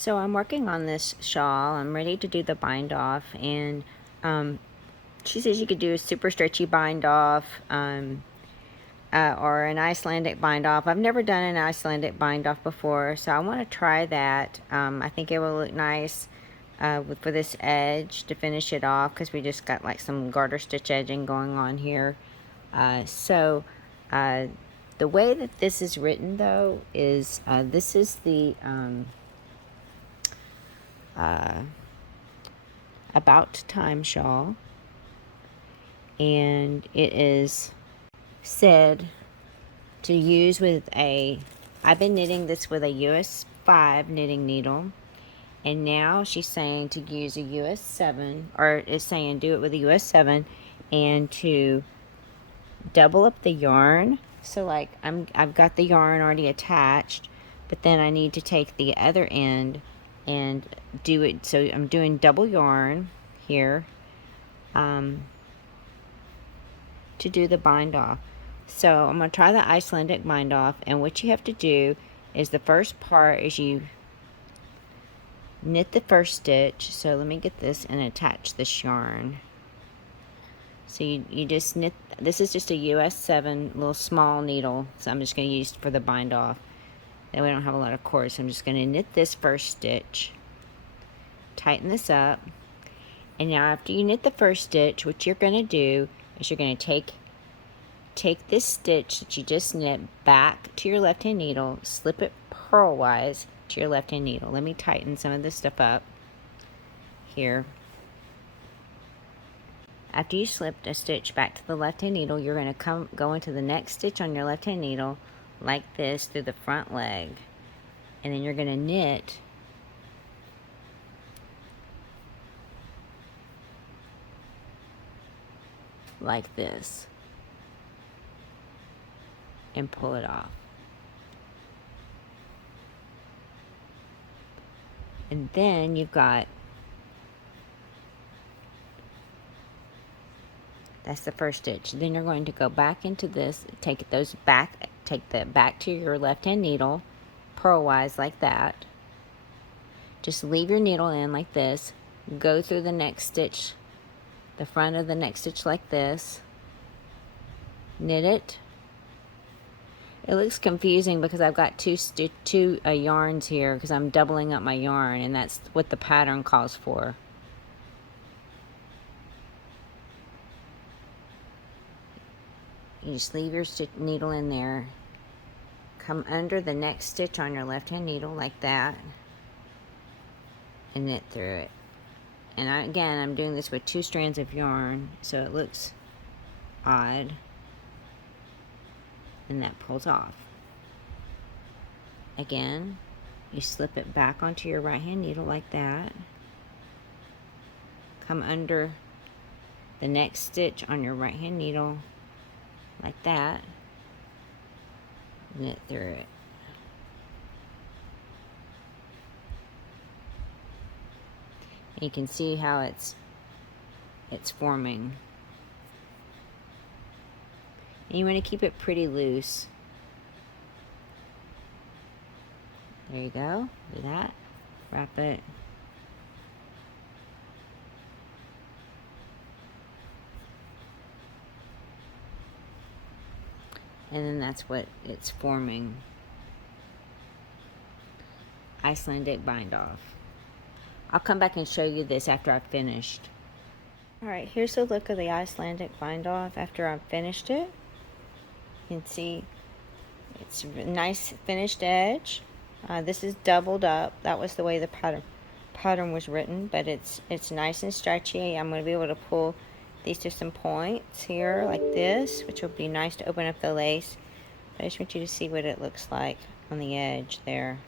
So I'm working on this shawl. I'm ready to do the bind off, and she says you could do a super stretchy bind off or an Icelandic bind off. I've never done an Icelandic bind off before, so I want to try that. I think it will look nice for this edge to finish it off, because we just got like some garter stitch edging going on here. The way that this is written though is this is the about time shawl, and it is said to use with I've been knitting this with a US 5 knitting needle, and now she's saying to use a US 7, or is saying do it with a US 7, and to double up the yarn. So like I've got the yarn already attached, but then I need to take the other end and do it. So I'm doing double yarn here to do the bind off. So I'm going to try the Icelandic bind off, and what you have to do is the first part is you knit the first stitch. So let me get this and attach this yarn. So you just knit, this is just a US 7 little small needle, so I'm just going to use for the bind off. That way I don't have a lot of cords. So I'm just going to knit this first stitch, tighten this up, and now after you knit the first stitch, what you're going to do is you're going to take this stitch that you just knit back to your left hand needle, slip it purlwise to your left hand needle. Let me tighten some of this stuff up here. After you slipped a stitch back to the left hand needle, you're going to go into the next stitch on your left hand needle like this through the front leg, and then you're going to knit like this and pull it off. And then you've got, that's the first stitch. Then you're going to go back into this, take the back to your left hand needle, purlwise like that. Just leave your needle in like this, go through the next stitch, the front of the next stitch like this, knit it. It looks confusing because I've got two yarns here because I'm doubling up my yarn, and that's what the pattern calls for. You just leave your needle in there, come under the next stitch on your left hand needle like that, and knit through it. And again, I'm doing this with 2 strands of yarn, so it looks odd, and that pulls off. Again, you slip it back onto your right hand needle like that, come under the next stitch on your right hand needle like that, knit through it. And you can see how it's forming. And you want to keep it pretty loose. There you go. Do that. Wrap it. And then that's what it's forming. Icelandic bind off. I'll come back and show you this after I've finished. Alright, here's a look of the Icelandic bind off after I've finished it. You can see it's a nice finished edge. This is doubled up. That was the way the pattern was written, but it's nice and stretchy. I'm going to be able to pull these to some points here like this, which will be nice to open up the lace. But I just want you to see what it looks like on the edge there.